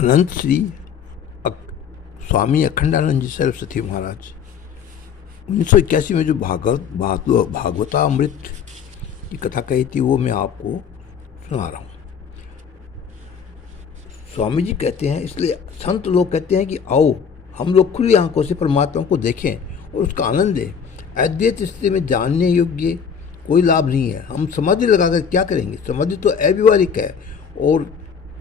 अनंत श्री स्वामी अखंडानंद जी सरस्वती महाराज 1981 में जो भागवतामृत की कथा कही थी वो मैं आपको सुना रहा हूँ। स्वामी जी कहते हैं, इसलिए संत लोग कहते हैं कि आओ हम लोग खुली आंखों से परमात्मा को देखें और उसका आनंद लें। अद्वैत स्थिति में जानने योग्य कोई लाभ नहीं है। हम समाधि लगाकर क्या करेंगे? समाधि तो अव्यवहारिक है और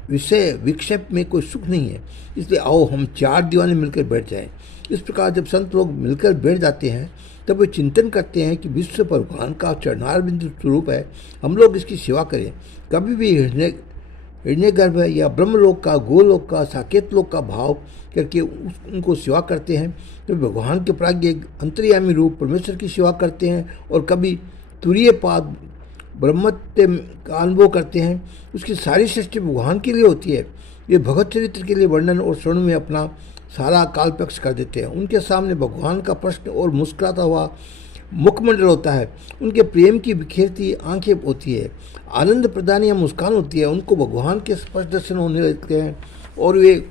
विषय विक्षेप में कोई सुख नहीं है। इसलिए आओ हम चार दीवाने मिलकर बैठ जाएं। इस प्रकार जब संत लोग मिलकर बैठ जाते हैं तब वे चिंतन करते हैं कि विश्व पर भगवान का चरणार बिंदु स्वरूप है, हम लोग इसकी सेवा करें। कभी भी हृदय गर्भ या ब्रह्मलोक का, गोलोक का, साकेत लोक का भाव करके उनको सेवा करते हैं। तो भगवान के प्राज्ञ अंतर्यामी रूप परमेश्वर की सेवा करते हैं और कभी तुरीय पाद ब्रह्मत्व का अनुभव करते हैं। उसकी सारी सृष्टि भगवान के लिए होती है। ये भगत चरित्र के लिए वर्णन और श्रवण में अपना सारा कालपेक्ष कर देते हैं। उनके सामने भगवान का प्रश्न और मुस्कुराता हुआ मुखमंडल होता है। उनके प्रेम की बिखेरती आंखें होती है, आनंद प्रदान या मुस्कान होती है। उनको भगवान के स्पष्ट दर्शन होने लगते हैं और वे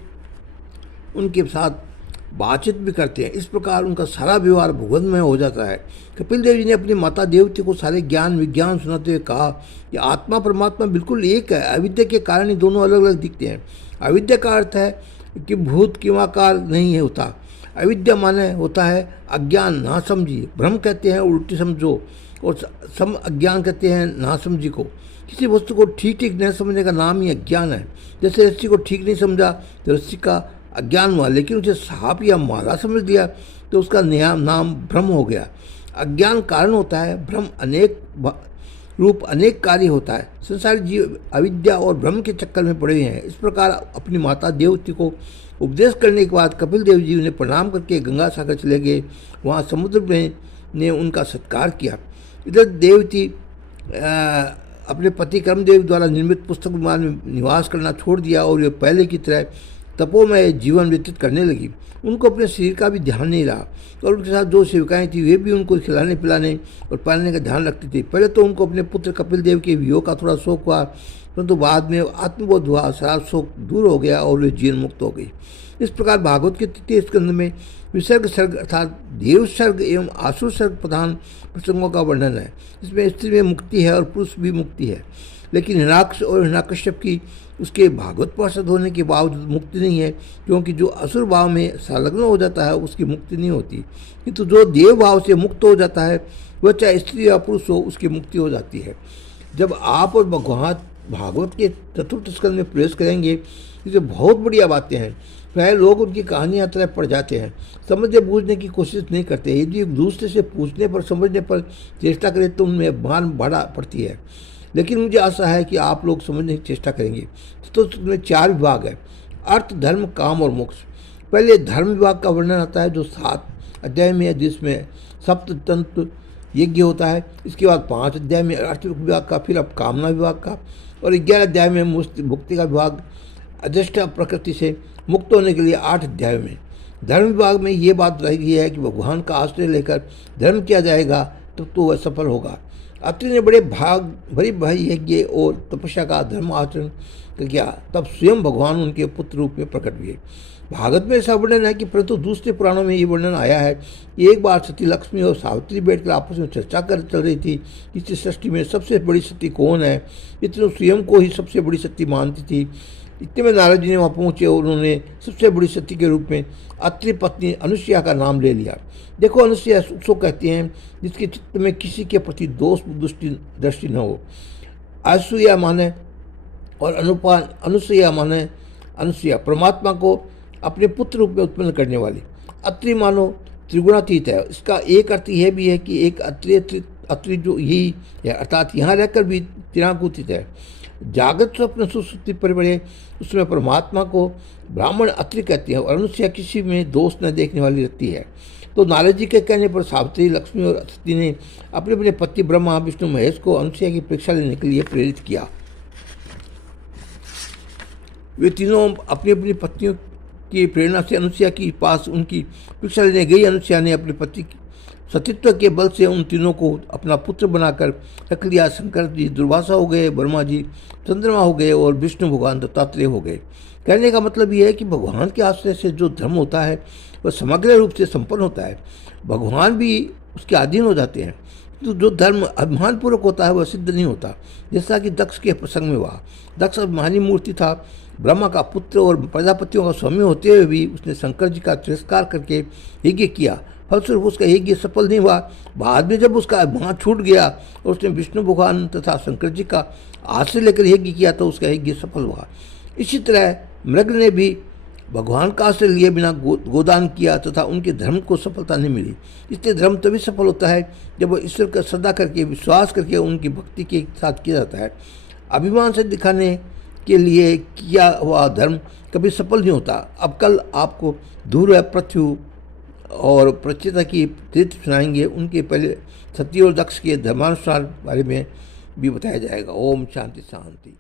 उनके साथ बातचीत भी करते हैं। इस प्रकार उनका सारा व्यवहार भगवतमय हो जाता है। कपिल देव जी ने अपनी माता देवती को सारे ज्ञान विज्ञान सुनाते हुए कहा कि आत्मा परमात्मा बिल्कुल एक है। अविद्या के कारण ही दोनों अलग अलग दिखते हैं। अविद्या का अर्थ है कि भूत किमाकार नहीं है होता। अविद्या माने होता है अज्ञान, ना समझी। भ्रम कहते हैं उल्टी समझो और सम अज्ञान कहते हैं ना समझी को। किसी वस्तु को ठीक ठीक नहीं समझने का नाम ही अज्ञान है। जैसे रस्सी को ठीक नहीं समझा तो रस्सी का अज्ञान हुआ, लेकिन उसे सांप या माला समझ लिया तो उसका नाम भ्रम हो गया। अज्ञान कारण होता है, भ्रम अनेक रूप अनेक कार्य होता है। संसारी जीव अविद्या और भ्रम के चक्कर में पड़े हुए हैं। इस प्रकार अपनी माता देवती को उपदेश करने के बाद कपिल देव जी उन्हें प्रणाम करके गंगा सागर चले गए। वहाँ समुद्र में ने उनका सत्कार किया। इधर देवती अपने पति कर्मदेव द्वारा निर्मित पुस्तक विमान में निवास करना छोड़ दिया और वे पहले की तरह तपोमय जीवन व्यतीत करने लगी। उनको अपने शरीर का भी ध्यान नहीं रहा और उनके साथ जो सेविकाएं थी वे भी उनको खिलाने पिलाने और पालने का ध्यान रखती थी। पहले तो उनको अपने पुत्र कपिल देव के वियोग का थोड़ा शौक हुआ, परंतु बाद में आत्मबोध हुआ, सारा शोक दूर हो गया और वे जीवन मुक्त हो गई। इस प्रकार भागवत के तृतीय स्कंद में विसर्ग सर्ग अर्थात देव सर्ग एवं आसुर सर्ग प्रधान प्रसंगों का वर्णन है। इसमें स्त्री में मुक्ति है और पुरुष भी मुक्ति है, लेकिन हिरणाक्ष और हिरण्यकश्यप की उसके भागवत पार्षद होने के बावजूद मुक्ति नहीं है, क्योंकि जो असुर भाव में संलग्न हो जाता है उसकी मुक्ति नहीं होती। किंतु जो देव भाव से मुक्त हो जाता है वह चाहे स्त्री या पुरुष हो उसकी मुक्ति हो जाती है। जब आप और भगवान भागवत के चतुर्थ स्कंद में प्रवेश करेंगे, इससे बहुत बढ़िया बातें हैं। प्राय लोग उनकी कहानियाँ तरह पढ़ जाते हैं, समझने बूझने की कोशिश नहीं करते। यदि एक दूसरे से पूछने पर समझने पर चेष्टा करें तो उनमें भान बढ़ा पड़ती है। लेकिन मुझे आशा है कि आप लोग समझने की चेष्टा करेंगे। तो उसमें चार विभाग है, अर्थ, धर्म, काम और मोक्ष। पहले धर्म विभाग का वर्णन आता है जो 7 अध्याय में है, जिसमें सप्ततंत्र यज्ञ होता है। इसके बाद 5 अध्याय में अर्थ विभाग का, फिर अब कामना विभाग का, और 11 अध्याय में मुक्ति का विभाग अदृष्ट प्रकृति से मुक्त होने के लिए 8 अध्याय में। धर्म विभाग में ये बात रह गई है कि भगवान का आश्रय लेकर धर्म किया जाएगा तब तो वह सफल होगा। अत्रि ने बड़े भारी यज्ञ और तपस्या का धर्म आचरण किया, तब स्वयं भगवान उनके पुत्र रूप में प्रकट हुए। भागवत में ऐसा वर्णन है कि परंतु दूसरे पुराणों में ये वर्णन आया है कि एक बार सती लक्ष्मी और सावित्री बैठकर आपस में चर्चा कर चल रही थी कि इस सृष्टि में सबसे बड़ी सती कौन है। इतने स्वयं को ही सबसे बड़ी सती मानती थी। इतने में नारद जी ने वहाँ पहुँचे और उन्होंने सबसे बड़ी सती के रूप में अत्रि पत्नी अनुसुईया का नाम ले लिया। देखो, अनुसुईया उसको कहते हैं जिसके चित्त में किसी के प्रति दोष दृष्टि न हो। असूया माने और अनुसुईया माने अनुसुईया, परमात्मा को अपने पुत्र रूप में उत्पन्न करने वाली। अत्रि मानो त्रिगुणातीत है। इसका एक अर्थ यह भी है कि एक अत्रि जो यही है, अर्थात यहाँ रहकर भी त्रिगुणातीत है। जागृत स्वप्न सुसुप्ति परिबड़े उसमें परमात्मा को ब्राह्मण अत्रि कहते हैं और अनुसुईया किसी में दोष न देखने वाली रहती है। तो नारद जी के कहने पर सावित्री, लक्ष्मी और सती ने अपने अपने पति ब्रह्मा, विष्णु, महेश को अनुसुईया की परीक्षा लेने के लिए प्रेरित किया। वे तीनों अपनी अपनी पत्नियों की प्रेरणा से अनुसुईया के पास उनकी परीक्षा लेने गई। अनुसुईया ने अपने पति सतीत्व के बल से उन तीनों को अपना पुत्र बनाकर रख लिया। शंकर जी दुर्वासा हो गए, ब्रह्मा जी चंद्रमा हो गए और विष्णु भगवान दत्तात्रेय हो गए। कहने का मतलब यह है कि भगवान के आश्रय से जो धर्म होता है वह समग्र रूप से संपन्न होता है। भगवान भी उसके अधीन हो जाते हैं। तो जो धर्म अभिमानपूर्वक होता है वह सिद्ध नहीं होता। जैसा कि दक्ष के प्रसंग में हुआ। दक्ष अभिमानी मूर्ति था, ब्रह्मा का पुत्र और प्रजापतियों का स्वामी होते हुए भी उसने शंकर जी का तिरस्कार करके यज्ञ किया। फलस्वरूप उसका यज्ञ सफल नहीं हुआ। बाद में जब उसका अभिमान छूट गया और उसने विष्णु भगवान तथा शंकर जी का आश्रय लेकर यज्ञ किया तो उसका यज्ञ सफल हुआ। इसी तरह मृग ने भी भगवान का आश्रय लिए बिना गोदान किया तथा उनके धर्म को सफलता नहीं मिली। इसलिए धर्म तभी सफल होता है जब वह ईश्वर का श्रद्धा करके, विश्वास करके उनकी भक्ति के साथ किया जाता है। अभिमान से दिखाने के लिए किया हुआ धर्म कभी सफल नहीं होता। अब कल आपको ध्रुव, पृथ्वी और प्रचिता की तीर्थ सुनाएंगे। उनके पहले सती और दक्ष के धर्मानुसार बारे में भी बताया जाएगा। ओम शांति शांति।